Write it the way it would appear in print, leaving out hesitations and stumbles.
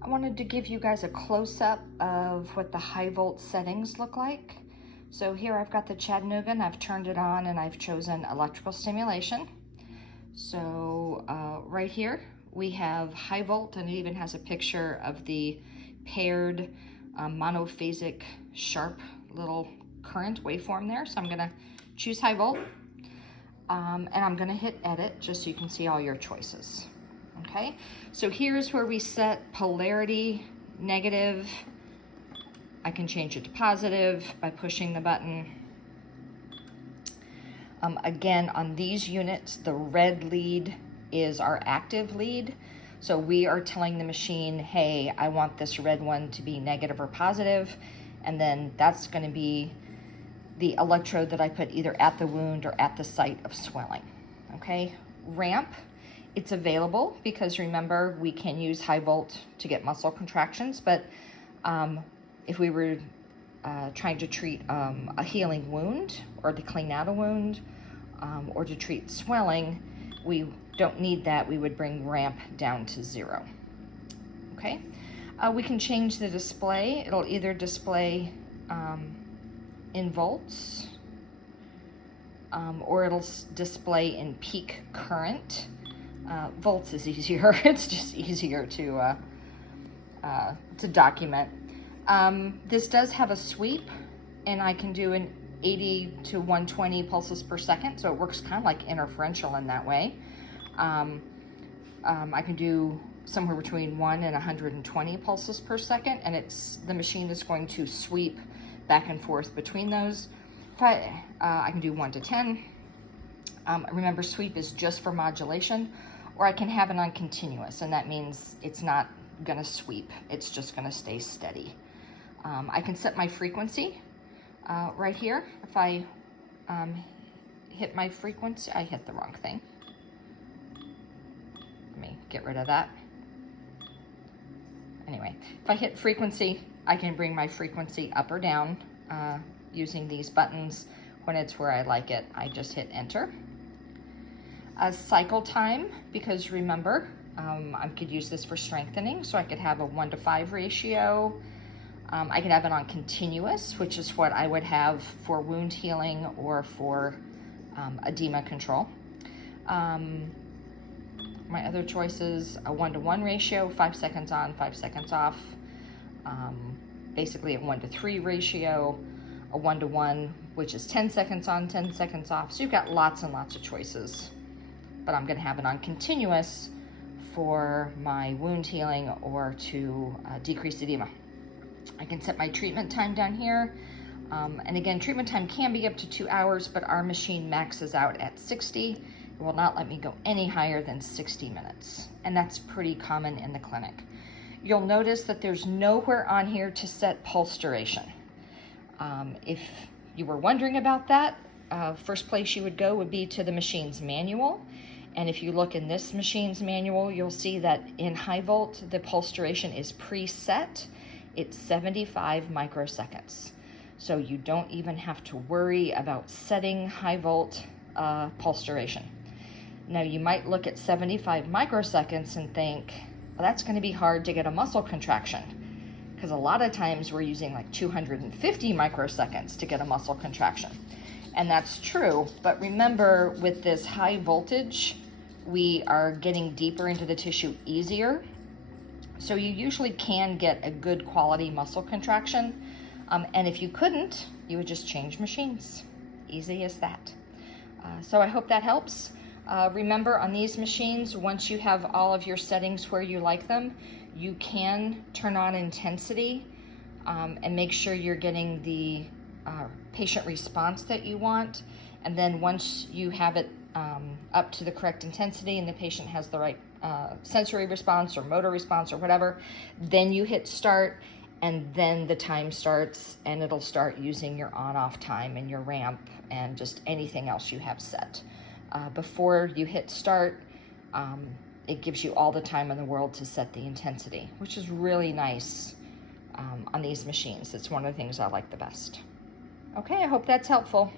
I wanted to give you guys a close-up of what the high volt settings look like. So here I've got the Chattanooga and I've turned it on and I've chosen electrical stimulation. So right here we have high volt, and it even has a picture of the paired monophasic sharp little current waveform there. So I'm gonna choose high volt and I'm gonna hit edit just so you can see all your choices. Okay, so here's where we set polarity, negative. I can change it to positive by pushing the button. Again, on these units, the red lead is our active lead. So we are telling the machine, hey, I want this red one to be negative or positive, and then that's going to be the electrode that I put either at the wound or at the site of swelling. Okay, ramp. It's available because remember, we can use high volt to get muscle contractions, but if we were trying to treat a healing wound or to clean out a wound or to treat swelling, we don't need that. We would bring ramp down to 0. Okay, we can change the display. It'll either display in volts or it'll display in peak current. Volts is easier. It's just easier to document. This does have a sweep, and I can do an 80 to 120 pulses per second, so it works kind of like interferential in that way. I can do somewhere between 1 and 120 pulses per second, and the machine is going to sweep back and forth between those. I can do 1 to 10. Remember, sweep is just for modulation, or I can have it on continuous, and that means it's not gonna sweep, it's just gonna stay steady. I can set my frequency right here. If I hit my frequency, I hit the wrong thing. Let me get rid of that. Anyway, if I hit frequency, I can bring my frequency up or down using these buttons. When it's where I like it, I just hit enter. Cycle time, because remember, I could use this for strengthening, so I could have a 1 to 5 ratio. I could have it on continuous, which is what I would have for wound healing or for edema control. My other choices, a 1 to 1 ratio, 5 seconds on, 5 seconds off. Basically a 1 to 3 ratio, a 1 to 1, which is 10 seconds on, 10 seconds off. So you've got lots and lots of choices. But I'm gonna have it on continuous for my wound healing or to decrease edema. I can set my treatment time down here. And again, treatment time can be up to 2 hours, but our machine maxes out at 60. It will not let me go any higher than 60 minutes. And that's pretty common in the clinic. You'll notice that there's nowhere on here to set pulse duration. If you were wondering about that, first place you would go would be to the machine's manual. And if you look in this machine's manual, you'll see that in high volt, the pulse duration is preset. It's 75 microseconds. So you don't even have to worry about setting high volt pulse duration. Now you might look at 75 microseconds and think, well, that's gonna be hard to get a muscle contraction, because a lot of times we're using like 250 microseconds to get a muscle contraction. And that's true, but remember, with this high voltage, we are getting deeper into the tissue easier. So you usually can get a good quality muscle contraction. And if you couldn't, you would just change machines. Easy as that. So I hope that helps. Remember, on these machines, once you have all of your settings where you like them, you can turn on intensity and make sure you're getting the patient response that you want. And then once you have it up to the correct intensity and the patient has the right sensory response or motor response or whatever, then you hit start, and then the time starts, and it'll start using your on-off time and your ramp and just anything else you have set. Before you hit start, it gives you all the time in the world to set the intensity, which is really nice on these machines. It's one of the things I like the best. Okay, I hope that's helpful.